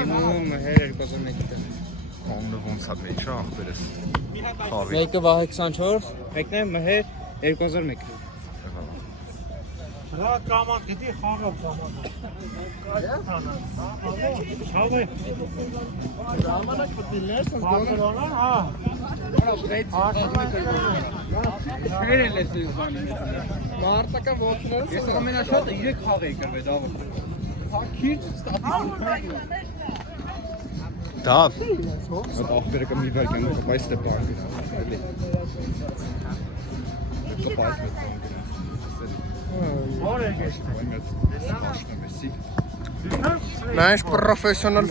Դիմում հեր 2001-ը։ Ամնը ոնց է մեջ ախպերս։ Խավի։ Մեկը վահե 24, մեկն է մհեր 2001։ Հա կաման գիտի խաղով կաման։ Շավե։ Ժամանակ պատիլներ սա Բարոն, հա։ Հեր էլ էս բանի։ Մարտական ողջունել։ Ես ամենաշատը 3 խաղ էի կրվել դավը։ Հա քիչ ստատիստիկա։ Դավ։ Այդ ախպերը կմի վարկան կպայս դե բանկի։ Էլի։ Կպայս մեծ։ Որ է գեշտ։ Նայış պրոֆեսիոնալ։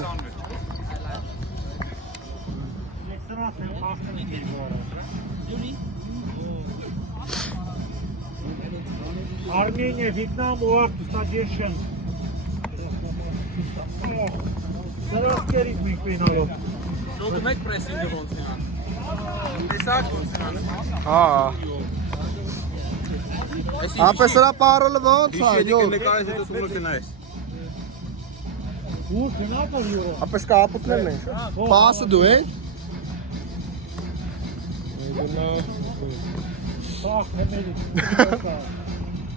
Armenia, Vietnam, War, Station. Սրած կերից մենք պինալով։ Դուք մեկ պրեսինգը ոնց են անում։ Տեսակ ոնց են անում։ Հա։ Ապես հրա պարոլը ոնց է, յո։ Նկարես հետո սուլը կնայես։ Ուր գնաց յորո։ Ապես կապուտներն են։ Պասը դու է։ Սախ հեմելի։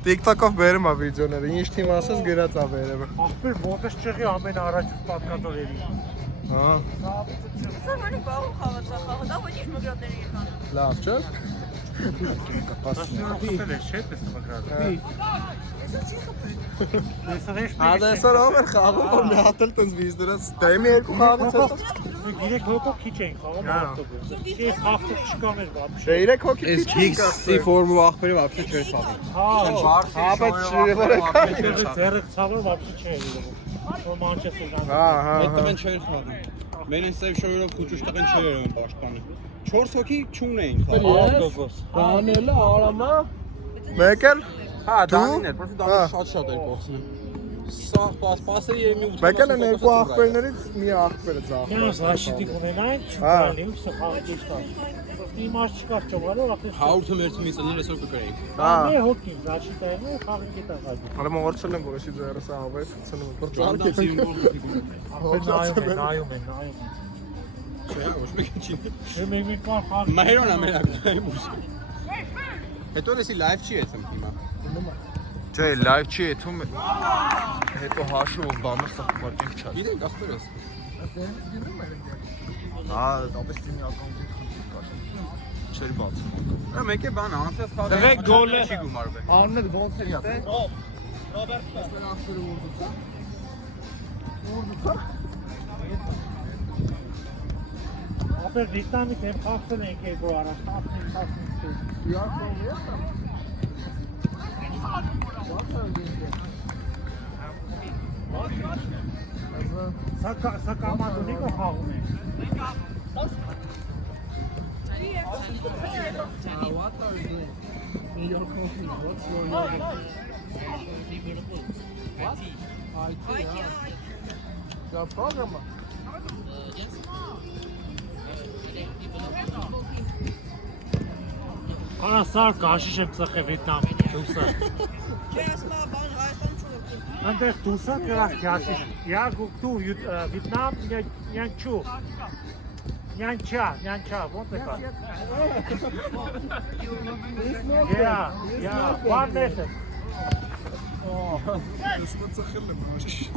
TikTok-ով բերեմ ա վիդեոները, ինչ թիմ ասես գրած ա բերեմ։ Ախպեր ոտս չեղի ամեն առաջուց պատկատով էլի։ Հա։ Սա մանի բաղում խաղաց խաղը, դա ոչ ինչ մգրատների եկան։ Լավ չէ։ Ասնորը խփել է, չէ՞, պես մգրատը։ Ադեսոր ով էր խաղում, որ մի հատ էլ տենց վիզ դրած դեմի երկու խաղից հետո։ 3 հոգով քիչ էին խաղում ավտոբուս։ Ես հաղթող չկա մեր բաբշե։ 3 հոգի Էս քիչ X ֆորմու ախպերը вообще չէր խաղում։ Հա, բայց ձեռը ցավը вообще չէ ելնում։ Որ Մանչեսթերն։ Հա, հա, Այդ հա։ տղեն չէր խաղում։ Մեն են սև շոյերով քուճուշ տղեն չէր երևում պաշտպանի։ 4 հոգի չունեին խաղում։ Ավտոբուս։ Դանիելը արամա։ Մեկ էլ։ Հա, Դանին էր, պրոստը Դանին շատ էր կողսնում։ Սա պասերը եւ մի 8 Մեկ էլ են երկու ախպերներից մի ախպերը ձախ։ Ես հաշիվի ունենային, չկալի, սխալի կա։ Իմաց չկար ճողալով, ապա 100-ը մերցումից ընիր այսօր կկրեինք։ Հա։ Մի հոգի, զաշիտային ու խաղի կետա գալի։ Հələ մորցել եմ, որ էսի ձեռս ավեր, ցնում եմ, որ Անդամ ճարքի։ Ապա նայում են։ Չէ, ոչ մեկը չի։ Մենք մի կար խաղ։ Մահերոնա մեր ակտուալ ուշ։ Հետո էսի լայվ չի էցում հիմա։ Չէ, լայվ չի եթում։ Հետո հաշվով բանը սախմար ջինք չա։ Գիտենք ախպերս։ Հա, դապես թիմի ակաունտի խնդիր կար։ Չէր բացում։ Դա մեկ է բան, անցած խաղը։ Դրեք գոլը։ Չի գումարվել։ Աննը ոնց էր յա։ Ապա Վիետնամի դեմ խաղցել ենք երկու առաջ 15-15։ Սա կամանդունի կո խաղում է։ What are you doing? In your country, what's your name? What? IT. Your programmer? Կանա սար կաշիշ եմ ծխե Վիետնամի դուսը։ Ես մա բան Հայաստան չուղի։ Անտեղ դուսը կրախ կաշիշ։ Я գուկտու Վիետնամ նյանչու։ Նյանչա, ոնց է կա։ Yeah, 1 meter.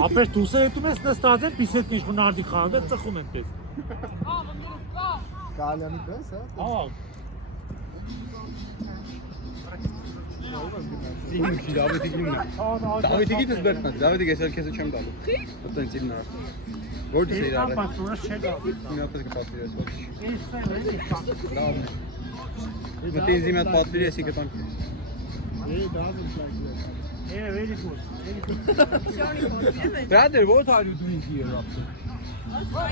Ապեր դուսը հետում ես նստած են պիսետ ինչ խնարդի խանդ է ծխում են տես։ Գալյանի պես, հա։ Ահա։ Դավիթի գինն է։ Դավիթի գիտես բերքնա, Դավիթի գեսել քեզ չեմ տալու։ Այդտենց իմ նար։ Որտե՞ղ է իրար։ Պասպորտը չկա։ Ինա պես կպատվի ես ոչ։ Ինչ է։ Լավ է։ Մտի ինձ իմ հետ պատվիրի էսի կտանք։ Yeah, very good. Brother, what are you doing here?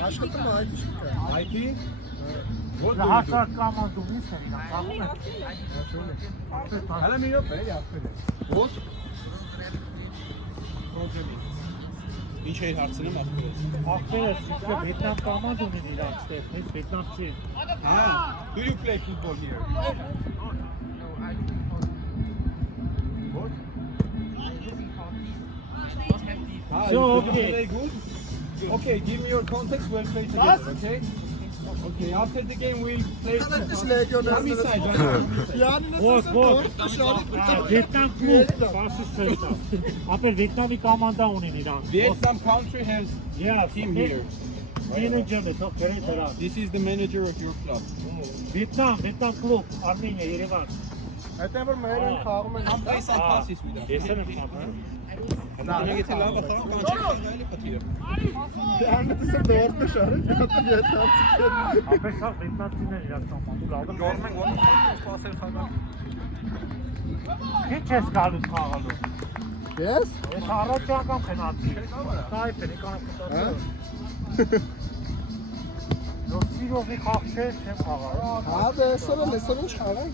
Աշխատում է IT շուկա։ IT? What Դա do you do? հասար կամանդումից են նա խաղում է։ Հələ մի րոպե, էլի ախպեր է։ What? Ինչ էի հարցնում ախպերս։ Ախպերս ինքը Վիետնամ կամանդ ունեն իրանց տեղ, մեծ վիետնամցի են։ Հա, do you play football here? What? So, okay. Play good? Okay, give me your contacts. We'll play together. Okay. Okay. After the game, we'll play. Come inside. Ո՞ր Վիետնամ կլուբ, Ֆրանսիս Սերտա։ Ապեր Վիետնամի կոմանդա ունեն իրանք։ Vietnam country has Yeah, team here. Manager-ը թող գրել դրա։ This is the manager of your club. Վիետնամ կլուբ, Արմենիա, Երևան։ Հետո որ մեր են խաղում են ամբողջ passes with them. Ես եմ խաղում։ Դա եթե լավ է խաղում, կանչի գալի պատիվ։ Ապեր սա Վիետնամցիներ իրանք կոմանդու լավ։ Գորմեն սպասել խաղալ։ Ինչ ես գալուց խաղալու։ Yes? Ես առաջ անգամ խնացի։ Կայֆ է, կանեմ կտացել։ Նոսիրովի խաղ չես չեմ խաղալ։ Հա, դե այսօր ինչ խաղանք։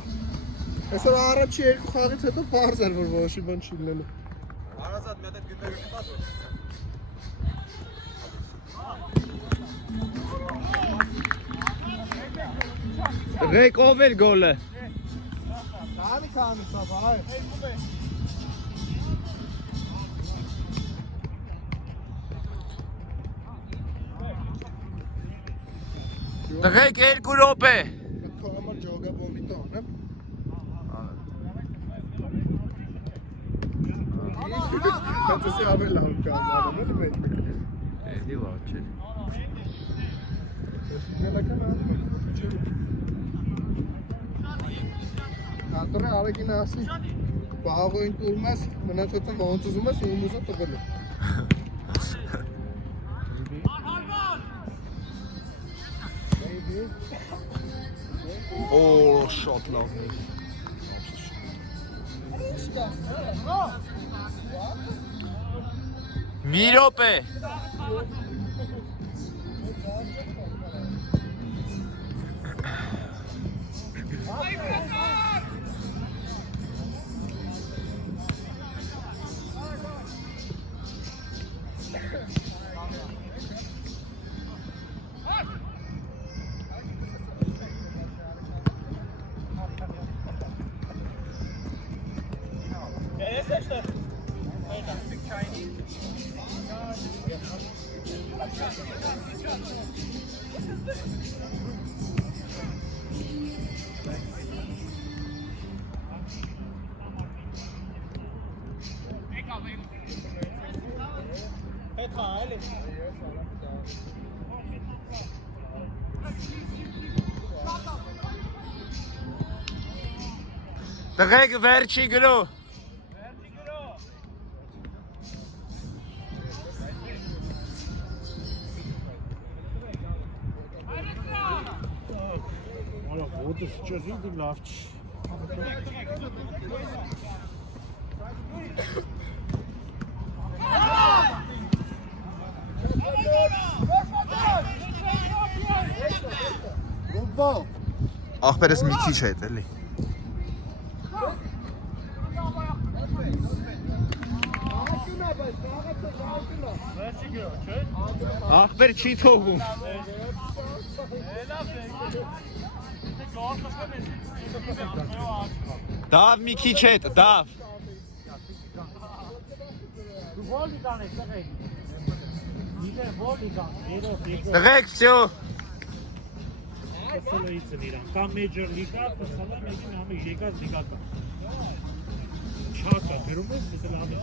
Այսօր առաջի երկու խաղից հետո բարձ էր որ որոշի բան չի լինելու։ Հարազատ մի հատ գնդեր կտած։ Ղեկ ով էր գոլը։ Քանի սա բայ։ Տղեկ 2 րոպե։ Քո համար ջոգա բոմբիտո, հա։ Դա սա ամեն լավ կան, մեկ։ Էլի լավ չէ։ Անդրե արագին ասի բաղոին տուրում ես, մնացածը ոնց ուզում ես, ում ուզա տվել է։ Օ, շատ լավ։ Մի րոպե։ Տղեկ վերջի գրո։ Արա ոտը սճերի դու լավ չի։ Ֆուտբոլ։ Ախպերս մի քիչ հետ էլի։ Ախպեր չի թողում։ Դավ մի քիչ հետ, դավ։ Դու ո՞լ դանես տղեկ։ Իդե ո՞լ դան, երեք։ Տղեկ, всё։ Կսոլեիցն իրան, կամ մեջոր լիգա, կսալա մեկին ամի եկած լիգա կա։ Չակա, բերում ես, դե լավ է։